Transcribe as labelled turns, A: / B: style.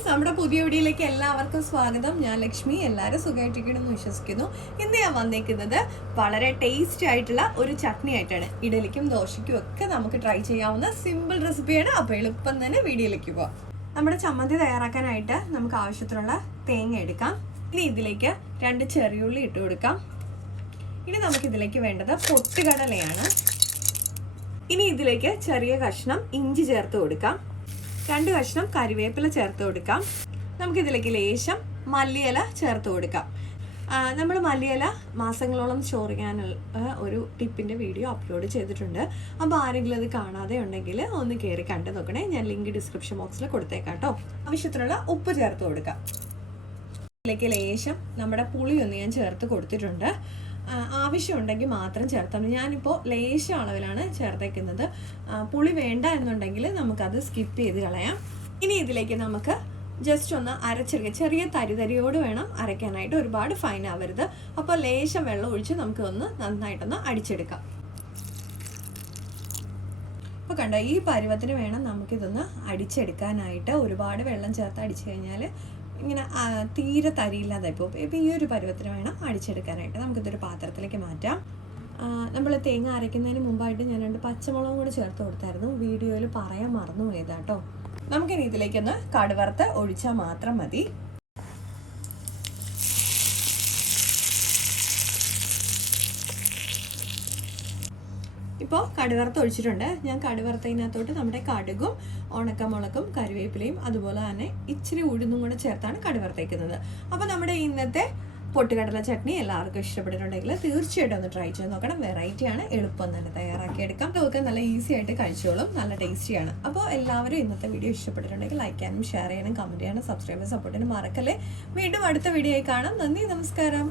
A: Friends നമ്മുടെ പുതിയ വീഡിയോയിലേക്ക് എല്ലാവർക്കും സ്വാഗതം. ഞാൻ ലക്ഷ്മി. എല്ലാവരും സുഖമായിട്ടിരിക്കണമെന്ന് വിശ്വസിക്കുന്നു. ഇന്ന് ഞാൻ വന്നേക്കുന്നത് വളരെ ടേസ്റ്റി ആയിട്ടുള്ള ഒരു ചട്നി ആയിട്ടാണ്. ഇഡലിക്കും ദോശയ്ക്കും ഒക്കെ നമുക്ക് ട്രൈ ചെയ്യാവുന്ന സിമ്പിൾ റെസിപ്പിയാണ് അപ്പോൾ എളുപ്പം തന്നെ വീഡിയോയിലേക്ക് പോവാം. നമ്മുടെ ചമ്മന്തി തയ്യാറാക്കാനായിട്ട് നമുക്ക് ആവശ്യത്തിനുള്ള തേങ്ങ എടുക്കാം. ഇനി ഇതിലേക്ക് രണ്ട് ചെറിയുള്ളി ഇട്ട് കൊടുക്കാം. ഇനി നമുക്ക് ഇതിലേക്ക് വേണ്ടത് പൊട്ടുകടലയാണ്. ഇനി ഇതിലേക്ക് ചെറിയ കഷ്ണം ഇഞ്ചി ചേർത്ത് കൊടുക്കാം. രണ്ട് കഷ്ണം കരിവേപ്പില ചേർത്ത് കൊടുക്കാം. നമുക്കിതിലേക്ക് ലേശം മല്ലിയില ചേർത്ത് കൊടുക്കാം. നമ്മൾ മല്ലിയില മാസങ്ങളോളം ചോറിയാനുള്ള ഒരു ടിപ്പിന്റെ വീഡിയോ അപ്ലോഡ് ചെയ്തിട്ടുണ്ട്. അപ്പോൾ ആരെങ്കിലും അത് കാണാതെ ഉണ്ടെങ്കിൽ ഒന്ന് കയറി കണ്ടു നോക്കണേ. ഞാൻ ലിങ്ക് ഡിസ്ക്രിപ്ഷൻ ബോക്സിൽ കൊടുത്തേക്കാം കേട്ടോ. ആവശ്യത്തിനുള്ള ഉപ്പ് ചേർത്ത് കൊടുക്കാം. ഇതിലേക്ക് ലേശം നമ്മുടെ പുളിയൊന്ന് ഞാൻ ചേർത്ത് കൊടുത്തിട്ടുണ്ട്. ആവശ്യമുണ്ടെങ്കിൽ മാത്രം ചേർത്താൽ മതി. ഞാനിപ്പോൾ ലേശം അളവിലാണ് ചേർത്തേക്കുന്നത്. പുളി വേണ്ട എന്നുണ്ടെങ്കിൽ നമുക്കത് സ്കിപ്പ് ചെയ്ത് കളയാം. ഇനി ഇതിലേക്ക് നമുക്ക് ജസ്റ്റ് ഒന്ന് അരച്ചെടുക്കുക ചെറിയ തരിതരിയോട് വേണം അരയ്ക്കാനായിട്ട് ഒരുപാട് ഫൈൻ ആവരുത്. അപ്പോൾ ലേശം വെള്ളം ഒഴിച്ച് നമുക്ക് ഒന്ന് നന്നായിട്ടൊന്ന് അടിച്ചെടുക്കാം. അപ്പോൾ കണ്ടോ ഈ പരുവത്തിന് വേണം നമുക്കിതൊന്ന് അടിച്ചെടുക്കാനായിട്ട് ഒരുപാട് വെള്ളം ചേർത്ത് അടിച്ചു കഴിഞ്ഞാൽ ഇങ്ങനെ തീരെ തരിയില്ലാതെ ഇപ്പോൾ ഇപ്പോൾ ഈ ഒരു പരുവത്തിന് വേണം അടിച്ചെടുക്കാനായിട്ട്. നമുക്കിതൊരു പാത്രത്തിലേക്ക് മാറ്റാം. നമ്മൾ തേങ്ങ അരയ്ക്കുന്നതിന് മുമ്പായിട്ട് ഞാൻ രണ്ട് പച്ചമുളകും കൂടി ചേർത്ത് കൊടുത്തായിരുന്നു. വീഡിയോയിൽ പറയാൻ മറന്നു പോയതാട്ടോ നമുക്കിനി ഇതിലേക്കൊന്ന് കടുവറുത്ത് ഒഴിച്ചാൽ മാത്രം മതി. ഇപ്പോൾ കടുവറുത്ത് ഒഴിച്ചിട്ടുണ്ട്. ഞാൻ കടുവറുത്തതിനകത്തോട്ട് നമ്മുടെ കടുകും ഉണക്കമുളകും കറിവേപ്പിലയും അതുപോലെ തന്നെ ഇച്ചിരി ഉഴുന്നും കൂടെ ചേർത്താണ് കടുവറുത്തേക്കുന്നത് അപ്പോൾ നമ്മുടെ ഇന്നത്തെ പൊട്ടുകടല ചട്നി എല്ലാവർക്കും ഇഷ്ടപ്പെട്ടിട്ടുണ്ടെങ്കിൽ തീർച്ചയായിട്ടും ഒന്ന് ട്രൈ ചെയ്ത് നോക്കണം. വെറൈറ്റിയാണ് എളുപ്പം തന്നെ തയ്യാറാക്കിയെടുക്കാം. നമുക്ക് നല്ല ഈസി ആയിട്ട് കഴിച്ചോളും. നല്ല ടേസ്റ്റിയാണ് അപ്പോൾ എല്ലാവരും ഇന്നത്തെ വീഡിയോ ഇഷ്ടപ്പെട്ടിട്ടുണ്ടെങ്കിൽ ലൈക്ക് ചെയ്യാനും ഷെയർ ചെയ്യാനും കമന്റ് ചെയ്യാനും സബ്സ്ക്രൈബ് ചെയ്യാനും മറക്കല്ലേ. വീണ്ടും അടുത്ത വീഡിയോയിൽ കാണാം. നന്ദി നമസ്കാരം.